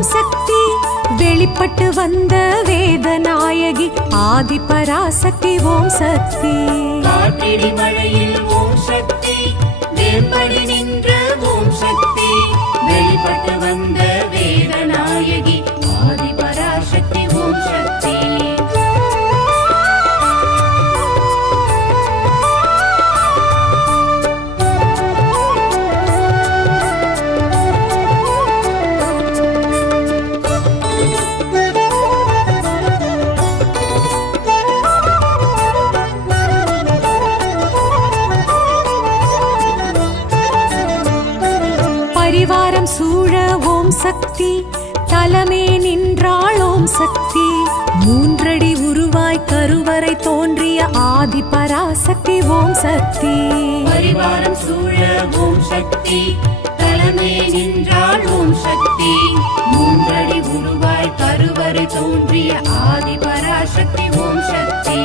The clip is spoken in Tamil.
ஓம் சக்தி வெளிப்பட்டு வந்த வேதநாயகி ஆதி பராசக்தி ஓம் சக்தி காற்றிடி மழையில் ஓம் சக்தி வேம்படி நின்ற ஓம் சக்தி வெளிப்பட்டு வந்த வேதநாயகி ஆதி பராசக்தி ஓம் சக்தி பரிவாரம் சூழ ஓம் சக்தி தலமே நின்றாள் ஓம் சக்தி மூன்றடி உருவாய் கருவறை தோன்றிய ஆதி பராசக்தி ஓம் சக்தி பரிவாரம் சூழ ஓம் சக்தி தலமே நின்றாள் ஓம் சக்தி மூன்றடி உருவாய் கருவறை தோன்றிய ஆதி பராசக்தி ஓம் சக்தி